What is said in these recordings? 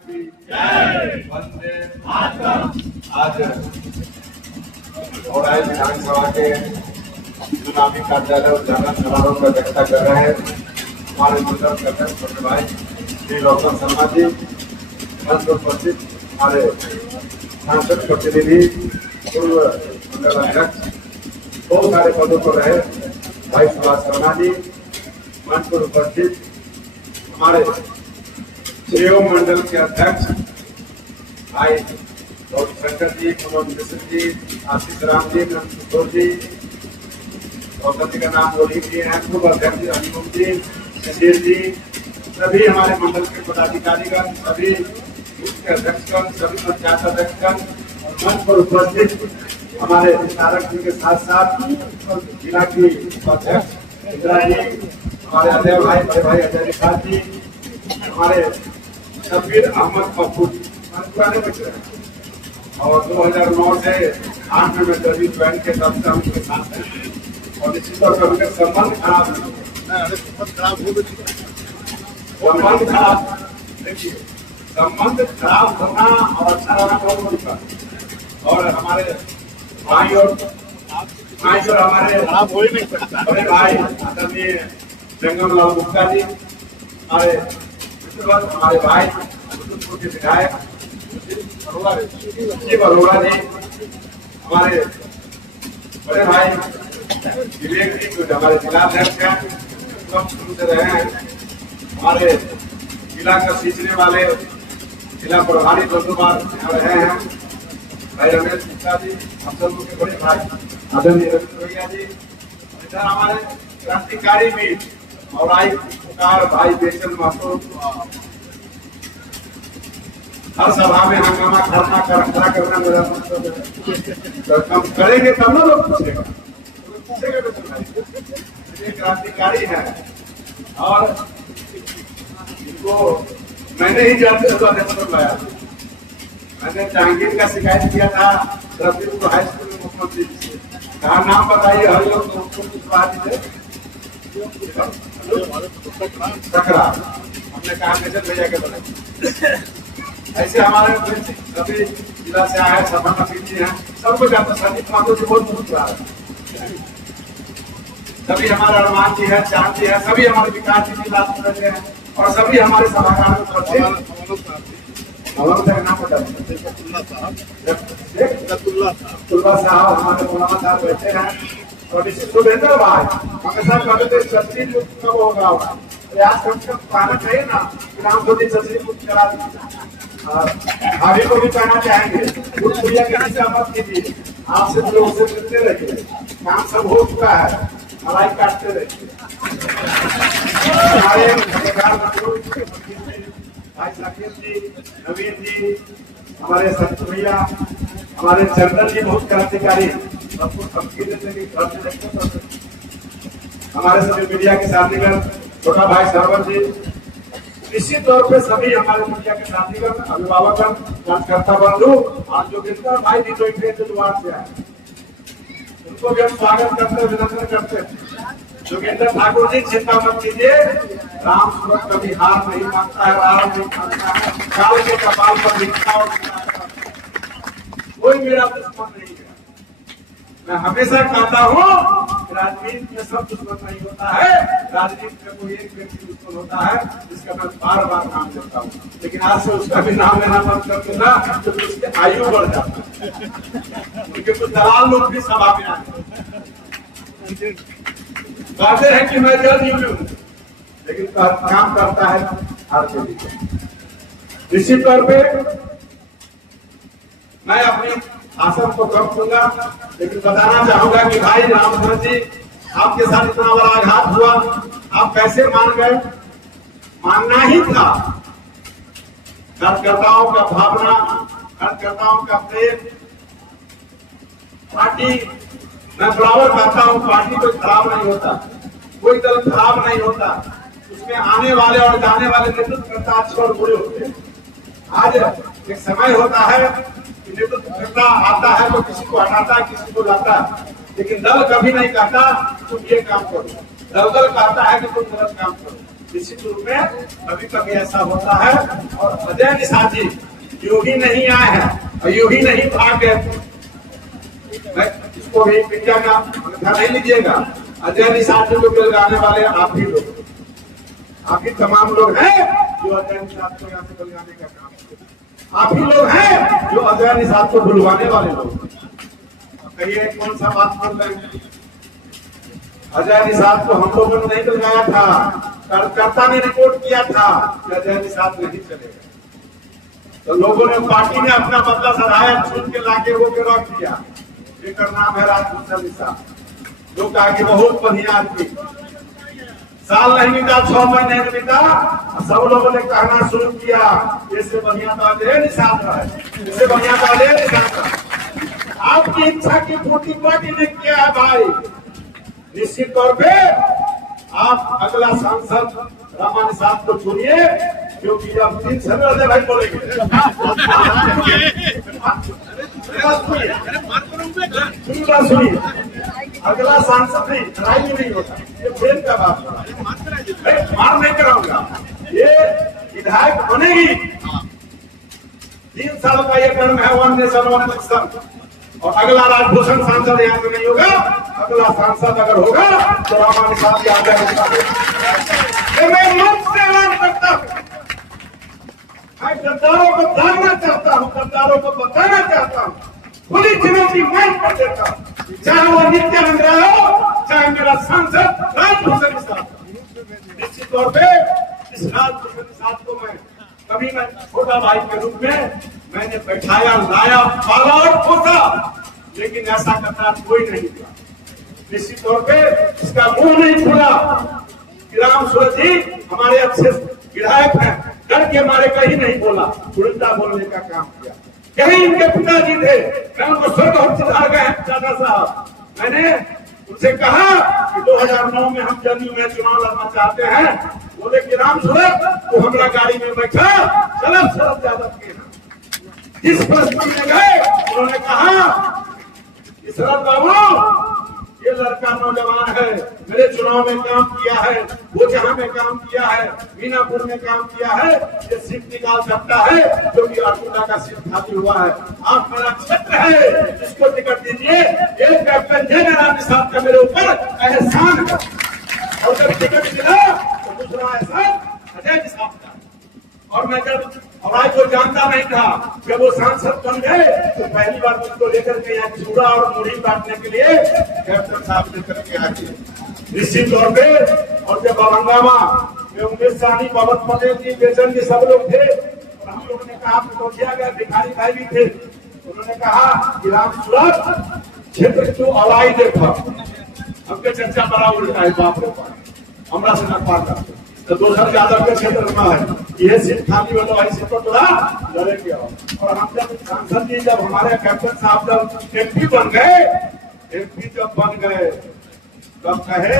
की वंदे आज और विधानसभा के चुनावी कार्यालय उद्घाटन समारोह की अध्यक्षता कर रहे हैं हमारे मंडल के अध्यक्ष छोटे भाई श्री गौतम शर्मा जी, मंच पर उपस्थित हमारे सांसद प्रतिनिधि, पूर्व मंडल अध्यक्ष, बहुत सारे पदों पर रहे भाई सुभाष शर्मा जी, मंच पर उपस्थित हमारे सीओ मंडल के अध्यक्ष भाई गौरी शंकर जी, मनोज मिश्र जी, आशीष राम जी, किशोर जी, गौतम जी का नाम बोली जी हैं, पूर्व अध्यक्ष अनुपम जी, सुशील जी, सभी हमारे मंडल के पदाधिकारीगण, सभी के अध्यक्षगण, सभी पंचायत अध्यक्षगण, मंच पर उपस्थित हमारे विस्तारक जी के साथ साथ जिला की उपाध्यक्ष इंदिरा जी, हमारे अजय भाई, बड़े भाई अजय निषाद जी, हमारे शब्बीर अहमद पप्पू पुराने बच्चे और 2009 से 8 में इंटरव्यू ज्वाइन के तब से उनके साथ हैं और निश्चित तौर पर उनके संबंध खराब देखिए संबंध खराब होना और अच्छा रहना बहुत बड़ी बात। और हमारे भाई और हमारे खराब हो ही नहीं सकता बड़े भाई आदरणीय जंगम लाल गुप्ता जी, हमारे भाई के विधायक शिव अरोड़ा जी, हमारे बड़े भाई विवेक जी जो हमारे जिला अध्यक्ष हैं, सब शुरू से रहे हैं, हमारे जिला का सींचने वाले जिला प्रभारी 2 बार रहे हैं भाई रमेश गुप्ता जी, हम सब के बड़े भाई आदरणीय रविंद्र जी, इधर हमारे क्रांतिकारी भी और आई पुकार भाई बेचन महतो, हर सभा में हंगामा खड़ा करना मेरा मतलब है, तो हम करेंगे तब ना लोग पूछेगा तो क्रांतिकारी है और इनको मैंने ही जानते हुए लाया। मैंने जहांगीर का शिकायत किया था रफीपुर हाई स्कूल में मुख्यमंत्री से, कहा नाम बताइए हर लोग उसको पूछवा दीजिए सकरा, हमने कहा मेजर भैया के बनाए। ऐसे हमारे सभी जिला से आए सभा नसीब जी हैं, सबको जानते संदीप माधो जी बहुत बहुत रहा है, सभी हमारे अरमान जी है, चांद जी है, सभी हमारे विकास जी की बात करते हैं और सभी हमारे सभागार में साहब हमारे मौलाना साहब बैठे हैं और इसी सुरेंद्र भाई हमेशा कहते छतरी मुक्त कब होगा, प्रयास कम से कम पाना चाहिए ना, ग्राम को छतरी मुक्त करा दीजिए। भाभी को भी कहना चाहेंगे भैया किसी से मत कीजिए, आपसे लोग से मिलते रहिए, काम सब हो चुका है, मलाई काटते रहिए। हमारे भाई साकिब जी, नवीन जी, हमारे संत भैया, हमारे चंदन जी बहुत क्रांतिकारी, सबको धमकी देते कि घर से देखते, हमारे सभी मीडिया के साथीगण, छोटा भाई सरवर जी, निश्चित तौर पे सभी हमारे मीडिया के साथीगण, अभिभावकगण, कार्यकर्ता बंधु और जोगिंदर भाई जी जो इंद्रवार से आए, उनको भी हम स्वागत करते, अभिनंदन करते। जोगिंदर ठाकुर जी चिंता मत कीजिए, राम सूरत कभी हार नहीं मानता है, राम नहीं मानता है, काल के कपाल पर लिखता और कोई मेरा दुश्मन नहीं है। मैं हमेशा कहता हूँ राजनीति में सब दुश्मन नहीं होता है, राजनीति में कोई एक व्यक्ति दुश्मन होता है जिसका मैं बार बार नाम लेता हूँ, लेकिन आज से उसका भी नाम लेना बंद कर देना तो उसकी आयु बढ़ जाता है, क्योंकि कुछ दलाल लोग भी सभा में आते कहते हैं कि मैं जल्द ही हूँ, लेकिन काम करता है आपके लिए। निश्चित तौर पे मैं अपनी भाषण को कम दूंगा, लेकिन बताना चाहूंगा कि भाई रामचंद्र जी आपके साथ इतना बड़ा आघात हुआ, आप कैसे मान गए? मानना ही था। कार्यकर्ताओं का भावना, कार्यकर्ताओं का प्रेम, पार्टी मैं बराबर कहता हूँ पार्टी कोई खराब नहीं होता, कोई दल खराब नहीं होता, उसमें आने वाले और जाने वाले नेतृत्वकर्ता अच्छे और बुरे होते हैं। आज एक समय होता है कि नेतृत्वकर्ता आता है तो किसी को हटाता है, किसी को लाता है, लेकिन दल कभी नहीं कहता तुम ये काम करो, दल कहता है कि तुम गलत काम करो। निश्चित रूप में कभी कभी ऐसा होता है। और अजय निषाद जी योगी नहीं आए हैं और योगी नहीं भाग गए। मैं इसको भी विज्ञा का अन्यथा नहीं लीजिएगा। अजय निषाद जी को बलगाने वाले आप ही लोग, आप ही तमाम लोग हैं जो अजय निषाद को यहाँ से बलगाने का काम करते। आप ही लोग हैं जो अजय निषाद को भुलवाने वाले लोग। कहिए कौन सा बात बोल रहे हैं? अजय निषाद को हम लोगों ने नहीं बलगाया था, कार्यकर्ता ने रिपोर्ट किया था कि अजय निषाद नहीं चलेगा। तो लोगों ने, पार्टी ने अपना बदला सराया, छूट के लाके वो के रख दिया। एक नाम है राजभूषण निषाद, जो कहा कि बहुत बढ़िया आदमी, साल नहीं बीता 6 महीने नहीं बीता, सब लोगों ने कहना शुरू किया इससे बढ़िया तो अजय निषाद है, इससे बढ़िया तो अजय निषाद है। आपकी इच्छा की पूर्ति पार्टी ने किया है भाई। निश्चित तौर पे आप अगला सांसद रामा निषाद को चुनिए, क्योंकि अब 3 समय अजय भाई बोलेंगे। सुनिए, अगला सांसद नहीं, लड़ाई में नहीं होता, ये प्रेम का बात है। मार नहीं कराऊंगा, ये विधायक बनेगी। 3 साल का ये टर्म है, 1 नेशन 1 इलेक्शन। और अगला राजभूषण सांसद यहाँ पे नहीं होगा, अगला सांसद अगर होगा तो रामा निषाद याद है। मैं लोक से ऐलान करता हूँ, मैं गद्दारों को जानना चाहता हूँ, गद्दारों को बताना चाहता हूँ, खुली चुनौती मैं कर देता हूँ, चाहे वो नित्यानंद राय हो, चाहे मेरा सांसद राजभूषण निषाद। निश्चित तौर पे इस राजभूषण निषाद को कभी मैं छोटा भाई के रूप में मैंने बैठाया, लाया, पाला और पोसा, लेकिन ऐसा करना कोई नहीं किया। निश्चित तौर पे इसका मुंह नहीं खुला। राम सूरज जी हमारे अच्छे विधायक हैं, डर के मारे कहीं नहीं बोला, उल्टा बोलने का काम किया। कहीं इनके पिताजी थे, मैं उनको स्वर्ग और सुधार गए दादा साहब। मैंने उनसे कहा कि 2009 में हम जदयू में चुनाव लड़ना चाहते हैं। बोले कि राम सूरज तो हमारा गाड़ी में बैठा, चलो शरद यादव के जिस प्रश्न में गए उन्होंने कहा कि शरद बाबू ये लड़का नौजवान है, मेरे चुनाव में काम किया है, वो जहां में काम किया है, मीनापुर में काम किया है, ये सीट निकाल सकता है, जो कि अटूटा का सीट खाली हुआ है। आप मेरा क्षेत्र है, इसको टिकट दीजिए। एक कैप्टन जयनारायण निषाद का मेरे ऊपर एहसान है, और जब टिकट मिला तो दूसरा एहसान अजय निषाद का। और मैं जब हमारे को जानता नहीं था, जब वो सांसद बन गए तो पहली बार मुझको लेकर के यहाँ चूड़ा और मुढ़ी बांटने के लिए कैप्टन साहब लेकर के आए। निश्चित तौर पे और जब औरंगाबा में उमेश साहनी, पवन पटेल जी, बेचन जी सब लोग थे, और हम लोगों ने कहा पहुंचा गया, भिखारी भाई भी थे, उन्होंने कहा कि राम सूरज क्षेत्र तू अलाई देखा, हमके चर्चा बड़ा उल्टा है, बाप रे हमरा से न पाता तो दोसर यादव के क्षेत्र में है, ये सीट खाली हो तो वही सीट पर थोड़ा लड़ेंगे। और हम जब सांसद जी, जब हमारे कैप्टन साहब जब एमपी बन गए, एमपी जब बन गए तब कहे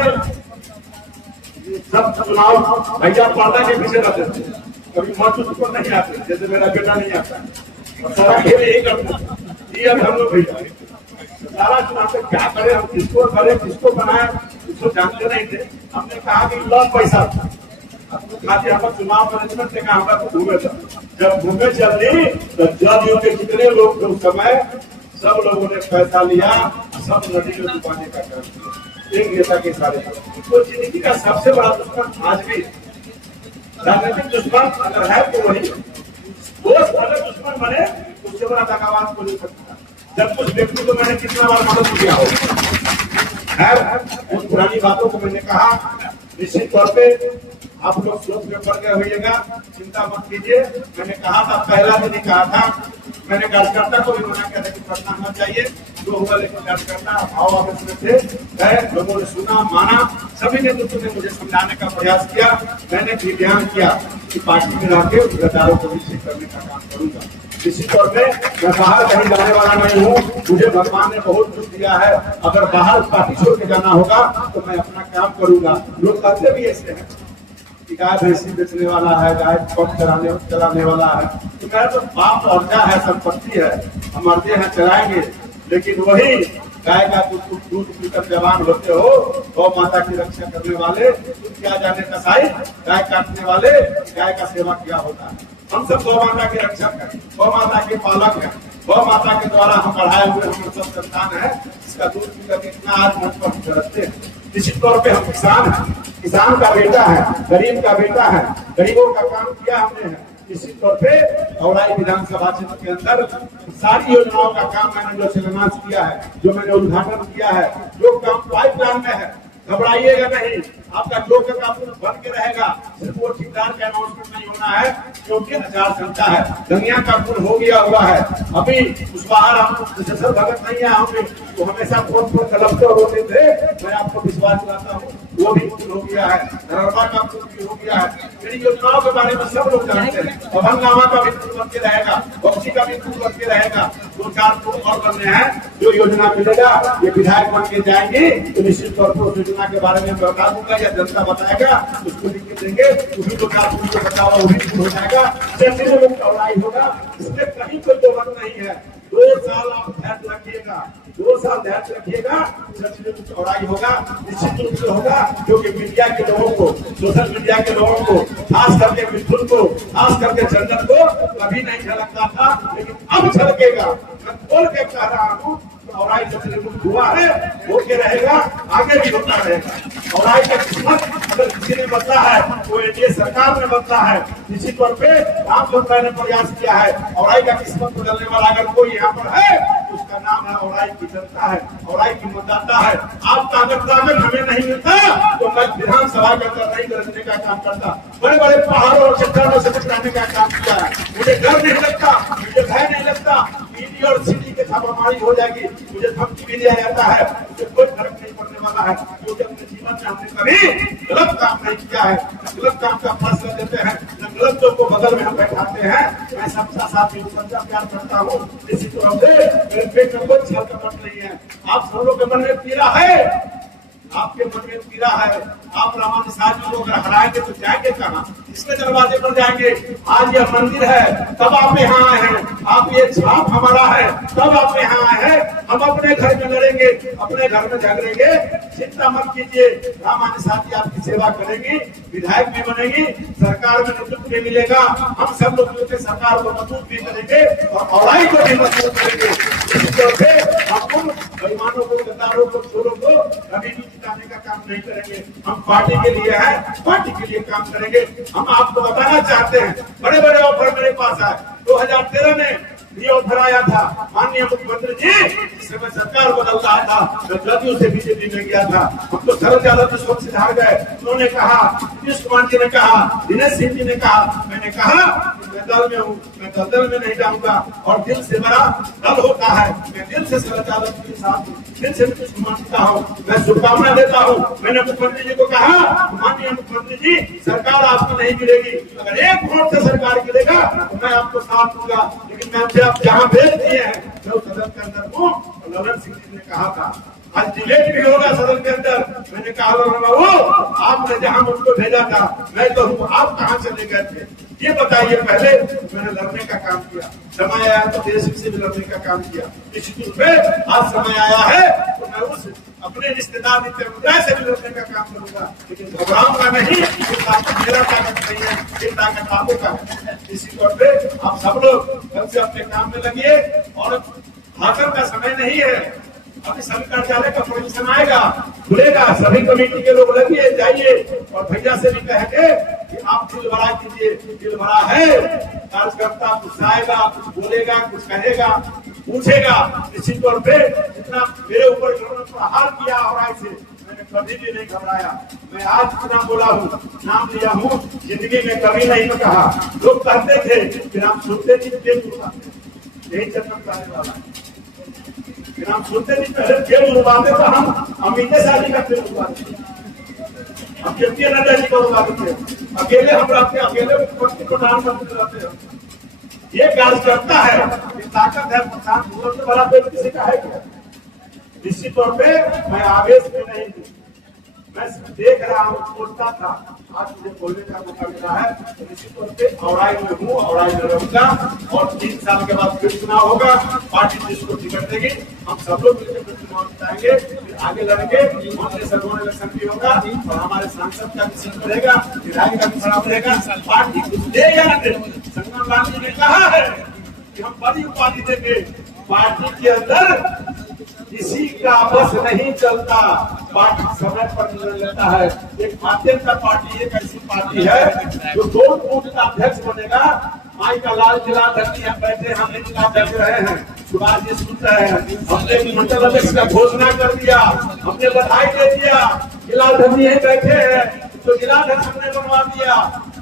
सब चुनाव भैया पर्दा के पीछे रहते थे, कभी मौजूद को नहीं आते, जैसे मेरा बेटा नहीं आता और सारा खेल यही करता। ये अब हम लोग भैया सारा चुनाव में क्या करें, हम किसको करें, किसको बनाए, इसको जानते नहीं थे। हमने कहा कि लॉस पैसा था, चुनाव मैनेजमेंट ने कहा घूमे था। जब घूमे चलती तो जदयू के जितने लोग थे उस समय सब लोगों ने पैसा लिया, सब नदी में डुबाने का काम किया, एक नेता के सारे। तो जिंदगी का सबसे बड़ा दुश्मन आज भी राजनीतिक दुश्मन अगर है तो वही दोस्त, अगर दुश्मन बने उससे बड़ा दगाबाज को नहीं सकता। जब कुछ व्यक्ति को मैंने कितना बार मदद किया हो, खैर उन पुरानी बातों को मैंने कहा। निश्चित तौर पे आप लोग सोच में पड़ गए होइएगा, चिंता मत कीजिए। मैंने कहा था, पहला दिन ही कहा था, मैंने कार्यकर्ता को भी मना किया था कि पढ़ना मत चाहिए, जो हुआ, लेकिन कार्यकर्ता भाव आवेश में थे, लोगों ने सुना, माना, सभी नेतृत्व ने मुझे समझाने का प्रयास किया। मैंने भी ध्यान किया कि पार्टी में रहकर गद्दारों को भी ठीक करने का काम करूंगा। इसी तौर पे मैं बाहर कहीं जाने वाला नहीं हूँ, मुझे भगवान ने बहुत कुछ दिया है। अगर बाहर पार्टी छोड़ के जाना होगा तो मैं अपना काम करूंगा। लोग कहते भी ऐसे हैं कि गाय भैंसी बेचने वाला है, गाय पंप चलाने वाला है, तो मेरा तो बाप औरजा है, संपत्ति है, हम मरते हैं चलाएंगे। लेकिन वही गाय का दूध पीकर जवान होते हो, गौ माता की रक्षा करने वाले, तुम क्या जाने कसाई, गाय काटने वाले, गाय का सेवा क्या होता है। हम सब गौ माता के रक्षक हैं, गौ माता के पालक हैं, गौ माता के द्वारा हम बढ़ाए हुए हम सब संतान है, इसका दूध पीकर इतना आज मन पर रखते हैं। निश्चित तौर पे हम किसान हैं, किसान का बेटा है, गरीब का बेटा है, गरीबों का काम किया हमने है। निश्चित तौर पे औराई विधानसभा क्षेत्र के अंदर सारी योजनाओं का काम मैंने जो शिलान्यास किया है, जो मैंने उद्घाटन किया है, जो काम पाइपलाइन में है, घबराइएगा नहीं, आपका जो का बन के रहेगा। सिर्फ वो ठेकेदार का अनाउंसमेंट नहीं होना है, क्योंकि आचार संहिता है, गंगा का पुल हो गया हुआ है। अभी उस बाहर हम भगत नहीं है, होंगे वो हमेशा फोन पर कलपते होते थे, मैं आपको विश्वास दिलाता हूँ वो भी पुल हो गया है, नर्मदा का पुल भी हो गया है। मेरी योजनाओं के बारे में सब लोग जानते हैं। अभंगामा का भी पुल बनते रहेगा, बक्सी का भी पुल बनते रहेगा, 2-4 पुल और बनने हैं। जो योजना मिलेगा ये विधायक बन के जाएंगे तो निश्चित तौर पर उस योजना के बारे में बता दूंगा या जनता बताएगा, उसको लिख के देंगे, उसी को बताओ वो भी हो जाएगा। जैसे लोग चौड़ाई होगा, इसमें कहीं कोई दो मत नहीं है। 2 साल आप ध्यान रखिएगा, 2 साल ध्यान रखिएगा, चौड़ाई होगा, निश्चित रूप से होगा। क्योंकि मीडिया के लोगों को, सोशल मीडिया के लोगों को, खास करके मिथुन को, खास करके चंदन को कभी नहीं झलकता था, लेकिन अब झलकेगा। मैं बोल के कह रहा हूँ, औराई हुआ है, होके रहेगा, आगे भी होता रहेगा। औराई का किस्मत अगर किसी ने बदला है वो एनडीए सरकार ने बदला है। निश्चित तौर पे राम भगवान ने प्रयास किया है, औराई का किस्मत बदलने वाला अगर कोई यहाँ पर है, उसका नाम है औराई की जनता है, औराई की मतदाता है। आप ताकत हमें नहीं मिलता तो मैं विधानसभा के अंदर नहीं रखने का काम करता, बड़े बड़े पहाड़ों और चट्टानों से टकराने का काम किया है। मुझे डर नहीं लगता, मुझे भय नहीं लगता, ईडी और सीडी के छापामारी हो जाएगी, मुझे धमकी भी दिया जाता है, मुझे कोई फर्क नहीं पड़ने वाला है। क्योंकि अपने जीवन में हमने कभी गलत काम नहीं किया है, गलत काम का फैसला देते हैं, गलत लोग को बगल में हम बैठाते हैं। मैं सबका साथ सबका प्यार करता हूँ। इसी तरह से मेरे पेट में कोई छल कपट नहीं है। आप सब लोग के मन में पीड़ा है, आपके मन में पीड़ा है, आप रामानुज साहब लोग हराएंगे तो जाएंगे कहाँ, इसके दरवाजे पर जाएंगे। आज यह मंदिर है तब आप यहाँ आए हैं, आप ये छाप हमारा है तब आप यहाँ आए हैं। हम अपने घर में लड़ेंगे, अपने घर में झगड़ेंगे, चिंता मत कीजिए। रामानुज साहब जी आपकी सेवा करेंगी, विधायक भी बनेगी, सरकार में नेतृत्व भी मिलेगा। हम सब लोग मिलकर सरकार को मजबूत भी करेंगे और औराई को भी मजबूत करेंगे। इस तरह से हम बेईमानों को, गद्दारों को, चोरों को कभी भी जिताने का काम नहीं करेंगे। हम पार्टी के लिए हैं, पार्टी के लिए काम करेंगे। हम आपको बताना चाहते हैं, बड़े बड़े ऑफर मेरे पास आए। 2013 में ये ऑफर आया था, माननीय मुख्यमंत्री जी, जिस समय सरकार बदल रहा था, मैं जदयू से बीजेपी में गया था। हम तो शरद यादव जी से हार गए। उन्होंने कहा, नीतीश कुमार जी ने कहा, दिनेश सिंह जी ने कहा, मैंने कहा मैं दल में हूँ, मैं दल में नहीं जाऊंगा। और दिल से बड़ा दल होता है, मैं दिल से शरद यादव जी के साथ हूँ, दिल से नीतीश कुमार जी का हूँ, मैं शुभकामना देता हूँ। मैंने मुख्यमंत्री जी को कहा, माननीय मुख्यमंत्री जी, सरकार आपको नहीं मिलेगी, अगर 1 वोट से सरकार गिरेगा तो मैं आपको साथ दूंगा। लेकिन मैं आप जहाँ भेज दिए हैं, मैं उस सदन के अंदर हूँ। ललन सिंह जी ने कहा था, आज डिबेट भी होगा सदन के अंदर। मैंने कहा बाबू, आपने जहाँ मुझको भेजा था मैं तो हूँ, आप कहाँ चले गए थे ये बताइए। पहले मैंने लड़ने का काम किया, समय आया तो देश से भी लड़ने का काम किया। निश्चित रूप में आज समय आया है तो मैं उस अपने रिश्तेदार नित्य से भी लड़ने का काम करूंगा, लेकिन घबराऊंगा नहीं। मेरा ताकत नहीं है, ये ताकत आपको का है। इसी तौर पे आप सब लोग कल से अपने काम में लगिए और भाषण का समय नहीं है। अभी सभी कार्यालय का परमिशन आएगा, खुलेगा, सभी कमेटी के लोग लगिए, जाइए और भैया से भी कहेंगे कि आप दिल भरा कीजिए। दिल भरा है, कार्यकर्ता कुछ आएगा, कुछ बोलेगा, कुछ कहेगा, पूछेगा। निश्चित तौर पे जितना मेरे ऊपर प्रहार किया और से मैंने कभी भी नहीं घबराया। मैं आज इतना बोला हूँ, नाम लिया हूँ, जिंदगी में कभी नहीं कहा। लोग कहते थे फिर हम सुनते नहीं, यही चक्कर आने वाला। हम सुनते नहीं, पहले जेल उड़वाते तो हम अमीने शादी का फिल्म उड़वाते, हम कीर्ति नड्डा जी को उड़वाते थे, अकेले हम रहते, अकेले प्रधानमंत्री रहते हैं। ये कार्यकर्ता है, ये ताकत है। प्रधान से बड़ा पेट किसी का है क्या? निश्चित तौर पे मैं आवेश में नहीं हूँ, मैं देख रहा हूँ, सोचता था, आज मुझे बोलने का मौका मिला है, तो निश्चित तौर पे औराई में हूँ, औराई में रहूंगा और 3 साल के बाद फिर चुनाव होगा। पार्टी जिसको टिकट देगी हम सब लोग मिलकर चुनाव जिताएंगे, फिर आगे लड़ेंगे। सर्वोन इलेक्शन भी होगा और हमारे सांसद का भी सीट बढ़ेगा, विधायक का भी चुनाव बढ़ेगा। पार्टी कुछ दे या न दे, संग्राम लाल जी ने कहा है कि हम बड़ी उपाधि देंगे। पार्टी के अंदर किसी का बस नहीं चलता, पार्टी समय पर निर्णय लेता है। एक भारतीय जनता पार्टी एक ऐसी पार्टी है जो 2 बूथ का अध्यक्ष बनेगा। माई का लाल जिला धरती हम बैठे, हम जिला बैठ रहे हैं, सुभाष जी सुन रहे हैं। हमने मंडल अध्यक्ष का घोषणा कर दिया, हमने बधाई दे दिया, जिला धरती यही बैठे हैं तो जिला धरती हमने बनवा दिया,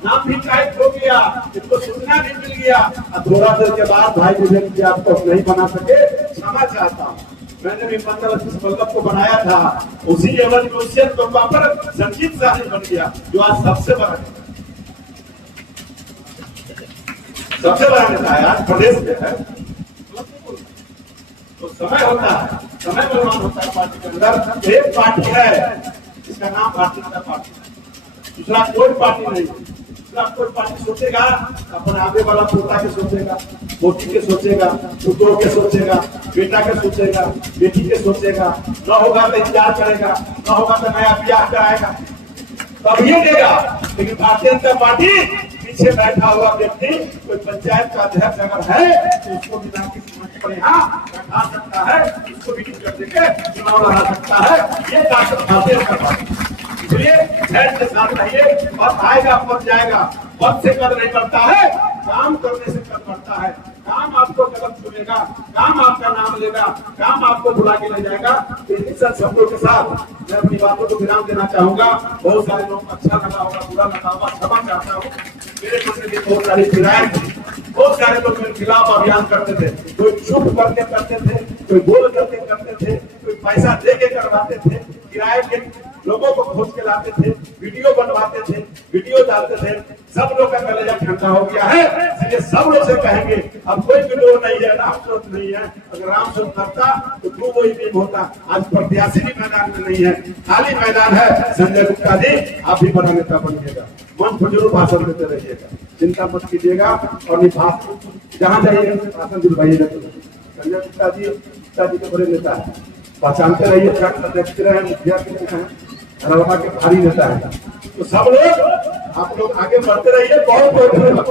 नाम भी टाइप हो गया, इनको सूचना भी मिल गया। अब थोड़ा देर के बाद भाई विवेक जी आपको नहीं बना सके, क्षमा चाहता हूँ। मैंने भी मंडल अध्यक्ष वल्लभ को बनाया था, उसी एवं क्वेश्चन को पर संजीत शाही बन गया, जो आज सबसे बड़ा नेता है, आज प्रदेश में है। तो समय होता है, समय बलवान होता है पार्टी के अंदर। एक पार्टी है इसका नाम भारतीय जनता पार्टी, दूसरा कोई पार्टी नहीं। दूसरा कोई पार्टी सोचेगा अपना आगे वाला पोता के सोचेगा, पोती के सोचेगा, पुत्रों के सोचेगा, बेटा के सोचेगा, बेटी के सोचेगा। न होगा तो इंतजार करेगा, न होगा तो नया ब्याह कराएगा, तब ये देगा। लेकिन भारतीय जनता पार्टी पीछे बैठा हुआ व्यक्ति कोई पंचायत का अध्यक्ष अगर है तो उसको बिना किसी मंच पर यहाँ बैठा सकता है, उसको भी टिकट देकर चुनाव लड़ा सकता है। ये ताकत भारतीय जनता पार्टी। इसलिए धैर्य के साथ रहिए, वक्त आएगा वक्त जाएगा। वक्त से कद नहीं बढ़ता है, काम करने से कद बढ़ता है। काम आपको कदम चुनेगा, काम आपका नाम लेगा, काम आपको बुला के ले जाएगा। इस शब्दों के साथ मैं अपनी बातों को विराम देना चाहूंगा। बहुत सारे लोग अच्छा लगा होगा, बुरा लगा होगा, क्षमा चाहता हूँ। मेरे मन में भी बहुत सारी फिराएं थी, बहुत सारे लोग मेरे खिलाफ अभियान करते थे। कोई चुप करके करते थे, कोई बोल करके करते थे, कोई पैसा दे के करवाते थे, किराए के लोगों को खोज के लाते थे, वीडियो बनवाते थे, वीडियो डालते थे। सब लोग का कलेजा ठंडा हो गया है। इसलिए सब लोग से कहेंगे अब कोई विरोध नहीं है, राम स्वरूप नहीं है। अगर राम स्वरूप करता तो क्यों वही टीम होता। आज प्रत्याशी भी मैदान में नहीं है, खाली मैदान है। संजय गुप्ता जी आप भी बड़ा नेता बनिएगा, मन को जरूर भाषण देते रहिएगा, चिंता मत कीजिएगा और जहाँ जाइएगा भाषण दिलवाइएगा। संजय गुप्ता जी के बड़े नेता है, पहचानते रहिए, देखते रहे, मुखिया के भारी नेता है। तो सब लोग आप लोग आगे बढ़ते रहिए। बहुत बहुत धन्यवाद।